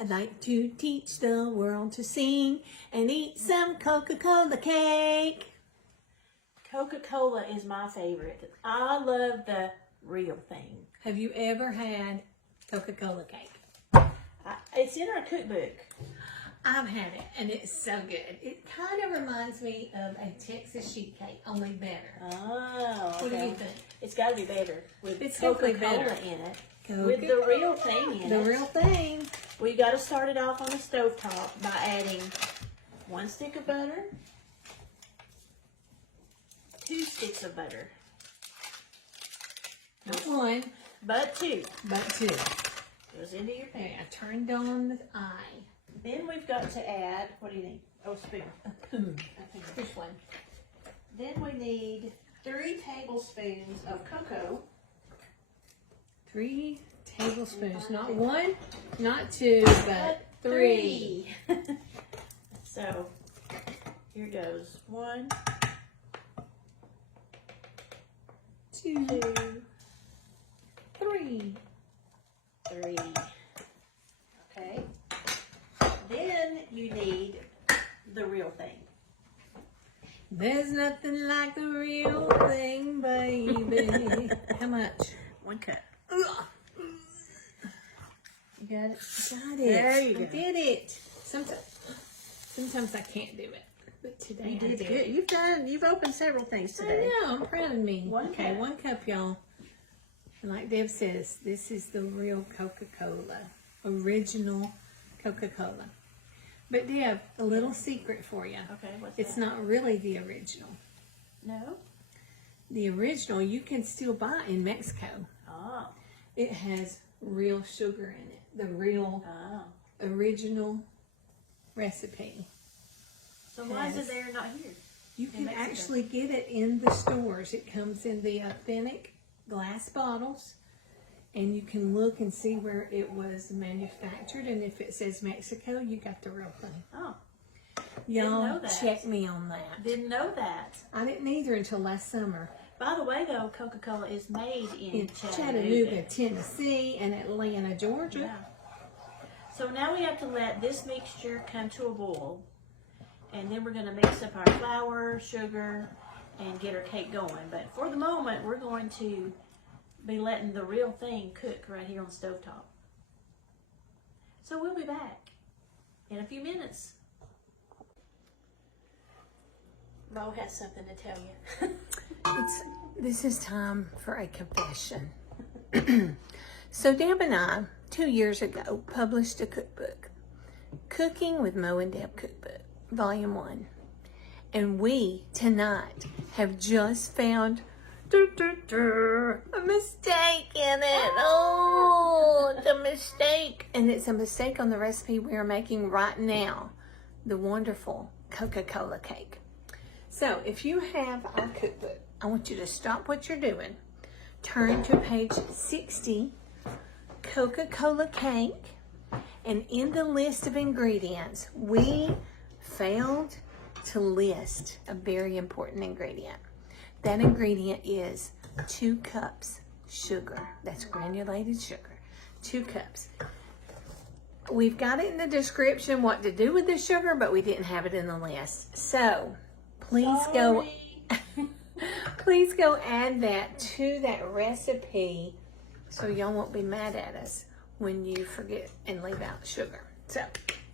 I'd like to teach the world to sing and eat some Coca Cola cake. Coca Cola is my favorite. I love the real thing. Have you ever had Coca Cola cake? It's in our cookbook. I've had it, and it's so good. It kind of reminds me of a Texas sheet cake, only better. Oh, okay. What do you think? It's got to be better with It's Coca simply Cola better. in it. Coca With the real thing in it. The real thing. We got to start it off on the stovetop by adding 1 stick of butter, 2 sticks of butter. Not one, But 2. but two. Goes into your pan. Okay, I turned on the eye. Then we've got to add, what do you need? Oh, spoon. Which one? Then we need 3 tablespoons of cocoa. 3 tablespoons. Not 1, not 2, but 3. So, here goes. 1, 2, 2, 3. 3. Okay. Then you need the real thing. There's nothing like the real thing, baby. How much? 1 cup. Ugh. You got it? Got it. There you go. I did it. Sometimes I can't do it, but today I did it. You've opened several things today. I know. I'm proud of me. 1 Okay, cup. 1 cup, y'all. And like Deb says, this is the real Coca Cola, original Coca Cola. But Deb, a little secret for you. Okay, what's It's that? not really the original. No? The original you can still buy in Mexico. Oh. It has real sugar in it. The real Oh. original recipe. So why is it there and not here? You In can Mexico. actually get it in the stores. It comes in the authentic glass bottles, and you can look and see where it was manufactured, and if it says Mexico, you got the real thing. Oh. Y'all know that. check me on that. Didn't know that. I didn't either until last summer. By the way, though, Coca-Cola is made in In Chattanooga. Chattanooga, Tennessee, and Atlanta, Georgia. Yeah. So now we have to let this mixture come to a boil, and then we're going to mix up our flour, sugar, and get our cake going. But for the moment, we're going to be letting the real thing cook right here on the stovetop. So we'll be back in a few minutes. Mo has something to tell you. This is time for a confession. So Deb and I, 2 years ago, published a cookbook, Cooking with Mo and Deb Cookbook, Volume 1. And we, tonight, have just found a mistake in it. Oh, it's a mistake. And it's a mistake on the recipe we are making right now, the wonderful Coca Cola cake. So if you have our cookbook, I want you to stop what you're doing, turn to page 60, Coca Cola Cake, and in the list of ingredients, we failed to list a very important ingredient. That ingredient is 2 cups sugar. That's granulated sugar. 2 cups. We've got it in the description what to do with the sugar, but we didn't have it in the list. So please go add that to that recipe so y'all won't be mad at us when you forget and leave out sugar. So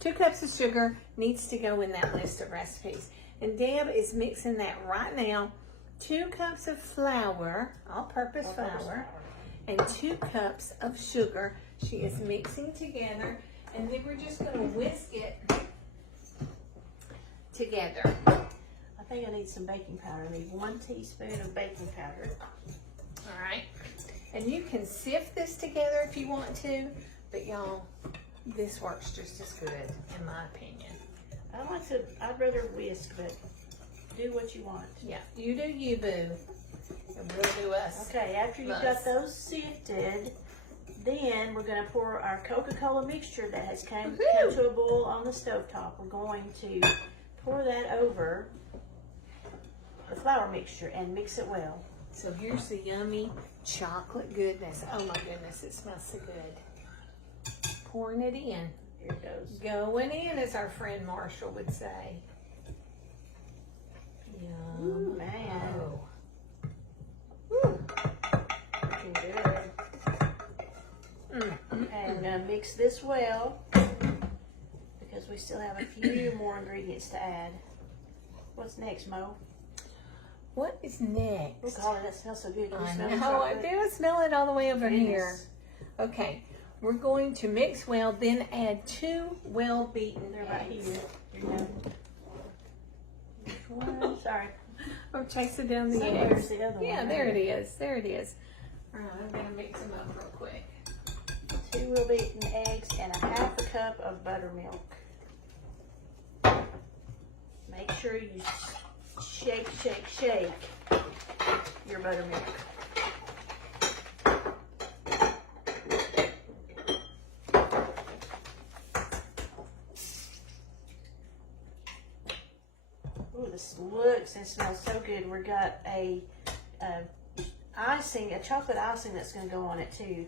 2 cups of sugar needs to go in that list of recipes. And Deb is mixing that right now. 2 cups of flour, all-purpose flour, and 2 cups of sugar. She is mixing together, and then we're just going to whisk it together. I think I need some baking powder. I need 1 teaspoon of baking powder. All right. And you can sift this together if you want to, but y'all, this works just as good, in my opinion. I'd rather whisk, but do what you want. Yeah, you do you, boo, and we'll do us. Okay, after you've got those sifted, then we're going to pour our Coca-Cola mixture that has come to a boil on the stovetop. We're going to pour that over the flour mixture and mix it well. So here's the yummy chocolate goodness. Oh my goodness, it smells so good. Pouring it in. Here it goes. Going in, as our friend Marshall would say. Yum. Ooh, man. Oh. Looking good. And I'm gonna mix this well because we still have a few more ingredients to add. What's next, Mo? What is next? Oh golly, that smells so good. Can you smell the know, I chocolate? do smell it all the way over Goodness. here. Okay, we're going to mix well, then add 2 well-beaten They're right eggs. here. Here you go. Which one? Sorry. Or chase it down the So eggs. there's the other one. Yeah, right there it here. is. There it is. All right, I'm going to mix them up real quick. 2 well-beaten eggs and a half a cup of buttermilk. Make sure you shake, shake, shake your buttermilk. Ooh, this looks and smells so good. We got a icing, a chocolate icing that's going to go on it too.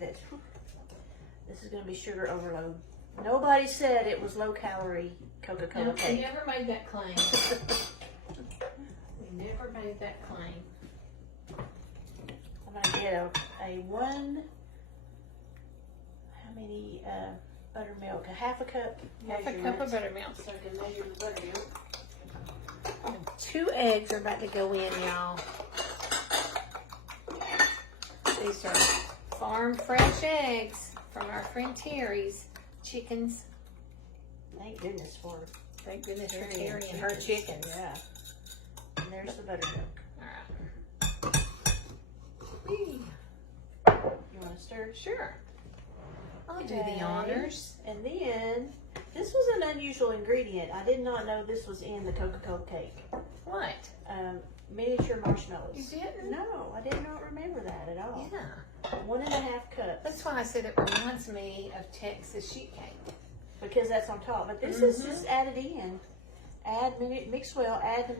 This is going to be sugar overload. Nobody said it was low calorie Coca Cola No, we cake. never made that claim. We never made that claim. I'm gonna get a one. How many buttermilk? A half a cup. Half a cup of buttermilk. So I can measure the buttermilk. 2 eggs are about to go in, y'all. These are farm fresh eggs from our friend Terry's chickens. Thank goodness for it. Thank goodness for Terry Terry and her chickens. Yeah. And there's the buttermilk. All right. Whee. You want to stir? Sure. I'll do the honors. And then this was an unusual ingredient. I did not know this was in the Coca Cola cake. What? Miniature marshmallows. You didn't? No, I did not remember that at all. Yeah. 1.5 cups. That's why I said it reminds me of Texas sheet cake. Because that's on top. But this is just added in. Mix well. Add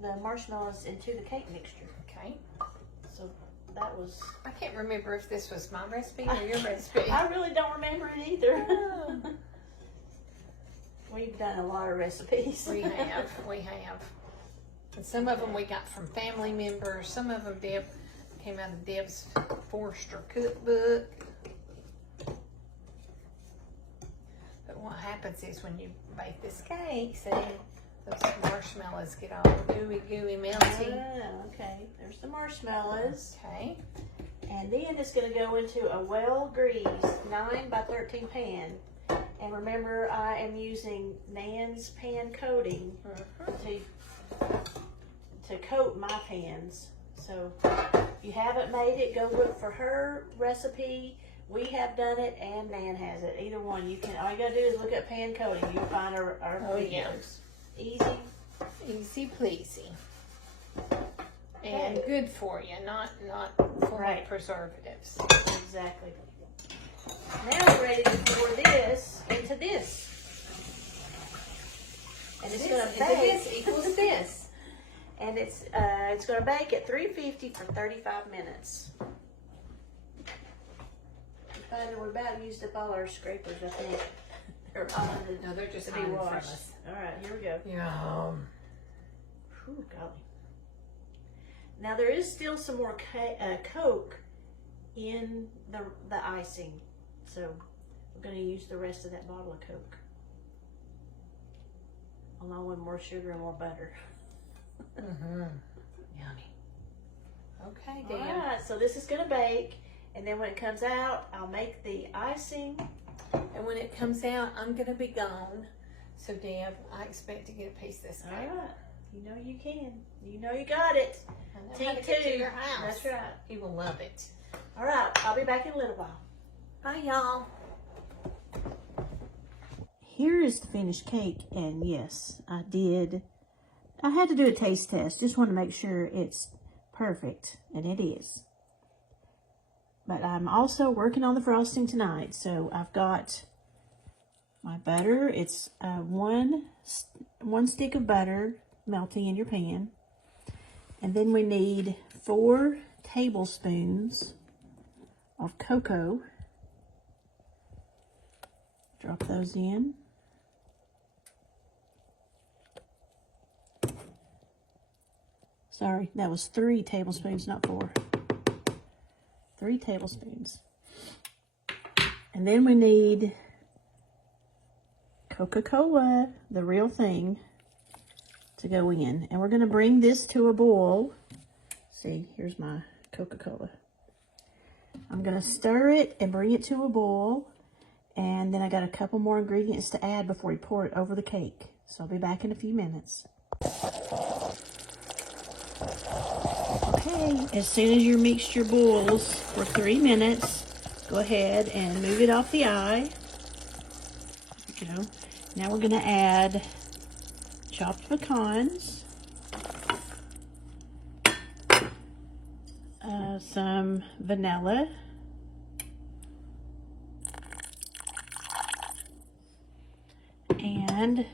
the marshmallows into the cake mixture. Okay. So that was. I can't remember if this was my recipe or your recipe. I really don't remember it either. Oh. We've done a lot of recipes. We have. And some of them we got from family members. Some of them came out of Deb's Forster cookbook. But what happens is when you bake this cake, see, those marshmallows get all gooey, melty. Ah, okay. There's the marshmallows. Okay. And then it's going to go into a well-greased 9 by 13 pan. And remember, I am using Nan's pan coating to coat my pans. So if you haven't made it, go look for her recipe. We have done it, and Nan has it. Either one, you can. All you gotta do is look at pan coating. You'll find our videos. Easy. Easy pleasy. And good for you, not full Right. of preservatives. Exactly. Now we're ready to pour this into this. And it's going to bake. This equals this. And it's going to bake at 350 for 35 minutes. We find that we're about to use up all our scrapers, I think. They're all No, they're just to be hiding from washed. us. All right, here we go. Yum. Whew, golly. Now there is still some more Coke in the icing. So we're going to use the rest of that bottle of Coke. Along with more sugar and more butter. Yummy. Okay, All Dan. right, so this is going to bake. And then when it comes out, I'll make the icing. And when it comes out, I'm going to be gone. So, Deb, I expect to get a piece this All night. right. You know you can. You know you got it. I know how to get to your house. That's right. You will love it. All right, I'll be back in a little while. Bye, y'all. Here is the finished cake, and yes, I had to do a taste test. Just want to make sure it's perfect, and it is. But I'm also working on the frosting tonight, so I've got my butter. It's one stick of butter melting in your pan, and then we need 4 tablespoons of cocoa. Drop Drop those in. Sorry, that was 3 tablespoons, not 4. 3 tablespoons. And then we need Coca Cola, the real thing, to go in. And we're going to bring this to a boil. See, here's my Coca Cola. I'm going to stir it and bring it to a boil. And then I got a couple more ingredients to add before we pour it over the cake. So I'll be back in a few minutes. Okay, as soon as your mixture boils for 3 minutes, go ahead and move it off the eye. There we go. Now we're going to add chopped pecans, some vanilla, and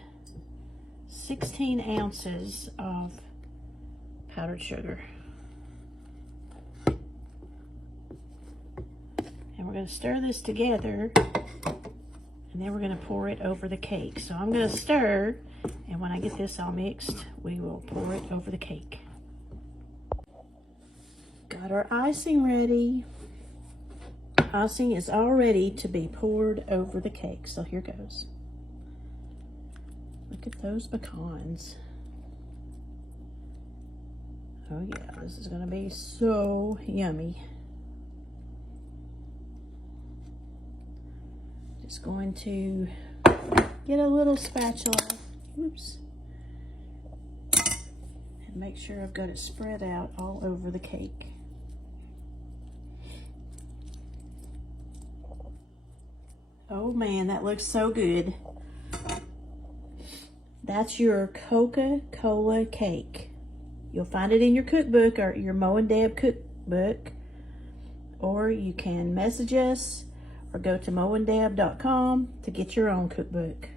16 ounces of powdered sugar. And we're going to stir this together, and then we're going to pour it over the cake. So I'm going to stir, and when I get this all mixed, we will pour it over the cake. Got our icing ready. Icing is all ready to be poured over the cake. So here goes. Look at those pecans. Oh yeah, this is going to be so yummy. Just going to get a little spatula, oops, and make sure I've got it spread out all over the cake. Oh man, that looks so good. That's your Coca Cola cake. You'll find it in your cookbook or your Mo and Deb cookbook, or you can message us or go to moanddab.com to get your own cookbook.